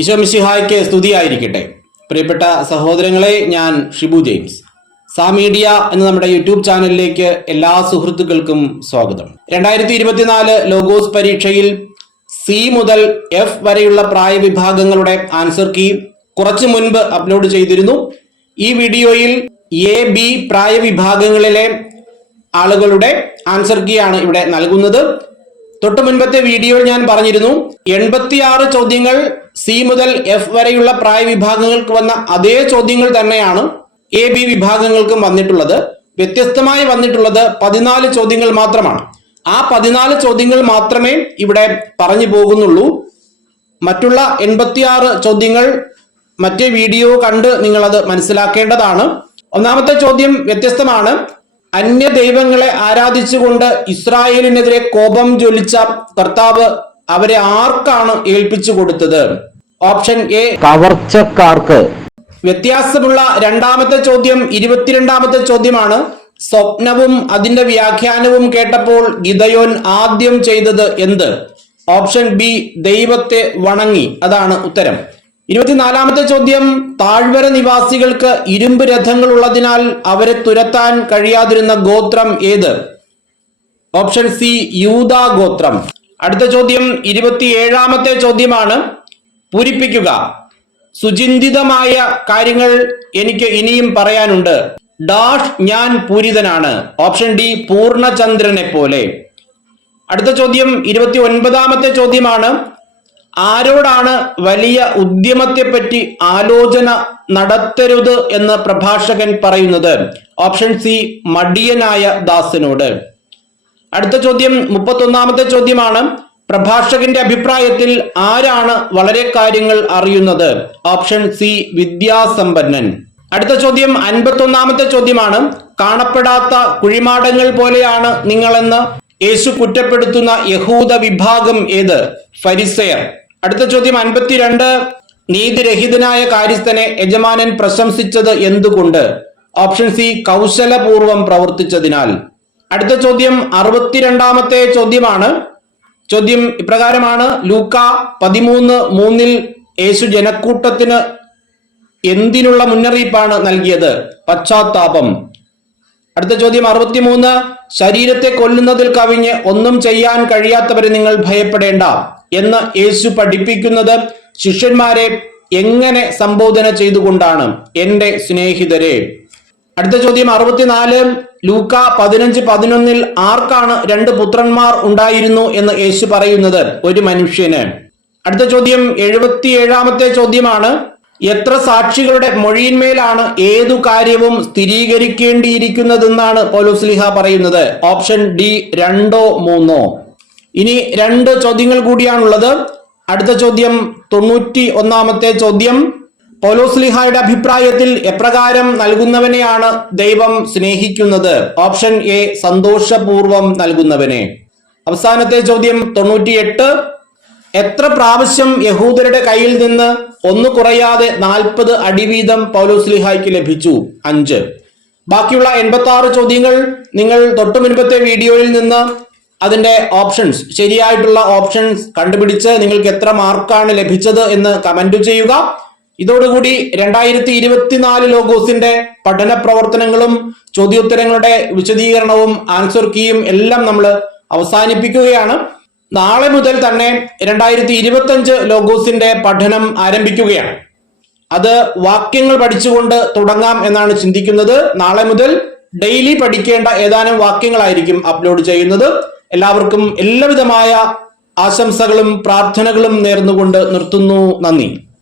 ഈശോ മിശിഹായ്ക്ക് സ്തുതിയായിരിക്കട്ടെ. പ്രിയപ്പെട്ട സഹോദരങ്ങളെ, ഞാൻ ഷിബു ജെയിംസ്. സാ മീഡിയ എന്ന നമ്മുടെ യൂട്യൂബ് ചാനലിലേക്ക് എല്ലാ സുഹൃത്തുക്കൾക്കും സ്വാഗതം. 2024 ലോഗോസ് പരീക്ഷയിൽ സി മുതൽ എഫ് വരെയുള്ള പ്രായവിഭാഗങ്ങളുടെ ആൻസർ കീ കുറച്ചു മുൻപ് അപ്ലോഡ് ചെയ്തിരുന്നു. ഈ വീഡിയോയിൽ എ ബി പ്രായവിഭാഗങ്ങളിലെ ആളുകളുടെ ആൻസർ കീ ആണ് ഇവിടെ നൽകുന്നത്. തൊട്ടു മുൻപത്തെ വീഡിയോയിൽ ഞാൻ പറഞ്ഞിരുന്നു 86 ചോദ്യങ്ങൾ സി മുതൽ എഫ് വരെയുള്ള പ്രായവിഭാഗങ്ങൾക്ക് വന്ന അതേ ചോദ്യങ്ങൾ തന്നെയാണ് എ ബി വിഭാഗങ്ങൾക്കും വന്നിട്ടുള്ളത്. വ്യത്യസ്തമായി വന്നിട്ടുള്ളത് 14 ചോദ്യങ്ങൾ മാത്രമാണ്. ആ 14 ചോദ്യങ്ങൾ മാത്രമേ ഇവിടെ പറഞ്ഞു പോകുന്നുള്ളൂ. മറ്റുള്ള 86 ചോദ്യങ്ങൾ മറ്റേ വീഡിയോ കണ്ട് നിങ്ങളത് മനസ്സിലാക്കേണ്ടതാണ്. ഒന്നാമത്തെ ചോദ്യം വ്യത്യസ്തമാണ്. അന്യ ദൈവങ്ങളെ ആരാധിച്ചുകൊണ്ട് ഇസ്രായേലിനെതിരെ കോപം ജ്വലിച്ച കർത്താവ് അവരെ ആർക്കാണ് ഏൽപ്പിച്ചു കൊടുത്തത്? ഓപ്ഷൻ എ, കവർച്ചക്കാർക്ക്. വ്യത്യാസമുള്ള രണ്ടാമത്തെ ചോദ്യം 22ാമത്തെ ചോദ്യമാണ്. സ്വപ്നവും അതിന്റെ വ്യാഖ്യാനവും കേട്ടപ്പോൾ ഗിദയോൻ ആദ്യം ചെയ്തത് എന്ത്? ഓപ്ഷൻ ബി, ദൈവത്തെ വണങ്ങി. അതാണ് ഉത്തരം. 24ാമത്തെ ചോദ്യം, താഴ്വര നിവാസികൾക്ക് ഇരുമ്പ് രഥങ്ങൾ ഉള്ളതിനാൽ അവരെ തുരത്താൻ കഴിയാതിരുന്ന ഗോത്രം ഏത്? ഓപ്ഷൻ സി, യൂദാ ഗോത്രം. അടുത്ത ചോദ്യം 27ാമത്തെ ചോദ്യമാണ്. പൂരിപ്പിക്കുക. സുചിന്തിതമായ കാര്യങ്ങൾ എനിക്ക് ഇനിയും പറയാനുണ്ട്. ഡാഷ് ഞാൻ പൂരിതനാണ്. ഓപ്ഷൻ ഡി, പൂർണ്ണചന്ദ്രനെ പോലെ. അടുത്ത ചോദ്യം 29ാമത്തെ ചോദ്യമാണ്. ആരോടാണ് വലിയ ഉദ്യമത്തെപ്പറ്റി ആലോചന നടത്തരുത് എന്ന് പ്രഭാഷകൻ പറയുന്നത്? ഓപ്ഷൻ സി, മടിയനായ ദാസനോട്. അടുത്ത ചോദ്യം 31ാമത്തെ ചോദ്യമാണ്. പ്രഭാഷകന്റെ അഭിപ്രായത്തിൽ ആരാണ് വളരെ കാര്യങ്ങൾ അറിയുന്നത്? ഓപ്ഷൻ സി, വിദ്യാസമ്പന്നൻ. അടുത്ത ചോദ്യം 51ാമത്തെ ചോദ്യമാണ്. കാണപ്പെടാത്ത കുഴിമാടങ്ങൾ പോലെയാണ് നിങ്ങളെന്ന് യേശു കുറ്റപ്പെടുത്തുന്ന യഹൂദ വിഭാഗം ഏത്? ഫരിസയർ. അടുത്ത ചോദ്യം 52. നീതിരഹിതനായ കാര്യസ്ഥനെ യജമാനൻ പ്രശംസിച്ചത് എന്തുകൊണ്ട്? ഓപ്ഷൻ സി, കൗശലപൂർവം പ്രവർത്തിച്ചതിനാൽ. അടുത്ത ചോദ്യം 62ാമത്തെ ചോദ്യമാണ്. ചോദ്യം ഇപ്രകാരമാണ്. ലൂക്ക 13:3 യേശു ജനക്കൂട്ടത്തിന് എന്തിനുള്ള മുന്നറിയിപ്പാണ് നൽകിയത്? പശ്ചാത്താപം. അടുത്ത ചോദ്യം 63. ശരീരത്തെ കൊല്ലുന്നതിൽ കവിഞ്ഞ് ഒന്നും ചെയ്യാൻ കഴിയാത്തവരെ നിങ്ങൾ ഭയപ്പെടേണ്ട എന്ന് യേശു പഠിപ്പിക്കുന്നത് ശിഷ്യന്മാരെ എങ്ങനെ സംബോധന ചെയ്തുകൊണ്ടാണ്? എന്റെ സ്നേഹിതരെ. അടുത്ത ചോദ്യം 64. ലൂക്ക 15:11 ആർക്കാണ് 2 പുത്രന്മാർ ഉണ്ടായിരുന്നു എന്ന് യേശു പറയുന്നത്? ഒരു മനുഷ്യന്. അടുത്ത ചോദ്യം 77ാമത്തെ ചോദ്യമാണ്. എത്ര സാക്ഷികളുടെ മൊഴിയിന്മേലാണ് ഏതു കാര്യവും സ്ഥിരീകരിക്കേണ്ടിയിരിക്കുന്നതെന്നാണ് പൗലോസ്ലീഹ പറയുന്നത്? Option D, 2 3. ഇനി 2 ചോദ്യങ്ങൾ കൂടിയാണുള്ളത്. അടുത്ത ചോദ്യം 91ാമത്തെ ചോദ്യം. പൗലോസ്ലീഹായുടെ അഭിപ്രായത്തിൽ എപ്രകാരം നൽകുന്നവനെയാണ് ദൈവം സ്നേഹിക്കുന്നത്? ഓപ്ഷൻ എ, സന്തോഷപൂർവം നൽകുന്നവനെ. അവസാനത്തെ ചോദ്യം 98. എത്ര പ്രാവശ്യം യഹൂദരുടെ കയ്യിൽ നിന്ന് ഒന്ന് കുറയാതെ 40 അടി വീതം പൗലോസ്ലീഹായ്ക്ക് ലഭിച്ചു? 5. ബാക്കിയുള്ള 86 ചോദ്യങ്ങൾ നിങ്ങൾ തൊട്ടു മുൻപത്തെ വീഡിയോയിൽ നിന്ന് അതിന്റെ ഓപ്ഷൻസ്, ശരിയായിട്ടുള്ള ഓപ്ഷൻസ് കണ്ടുപിടിച്ച് നിങ്ങൾക്ക് എത്ര മാർക്കാണ് ലഭിച്ചത് എന്ന് കമന്റ് ചെയ്യുക. ഇതോടുകൂടി 2024 ലോഗോസിന്റെ പഠന പ്രവർത്തനങ്ങളും ചോദ്യോത്തരങ്ങളുടെ വിശദീകരണവും ആൻസർ കീയും എല്ലാം നമ്മൾ അവസാനിപ്പിക്കുകയാണ്. നാളെ മുതൽ തന്നെ 2025 ലോഗോസിന്റെ പഠനം ആരംഭിക്കുകയാണ്. അത് വാക്യങ്ങൾ പഠിച്ചുകൊണ്ട് തുടങ്ങാം എന്നാണ് ചിന്തിക്കുന്നത്. നാളെ മുതൽ ഡെയിലി പഠിക്കേണ്ട ഏതാനും വാക്യങ്ങളായിരിക്കും അപ്ലോഡ് ചെയ്യുന്നത്. എല്ലാവർക്കും എല്ലാവിധമായ ആശംസകളും പ്രാർത്ഥനകളും നേർന്നുകൊണ്ട് നിർത്തുന്നു. നന്ദി.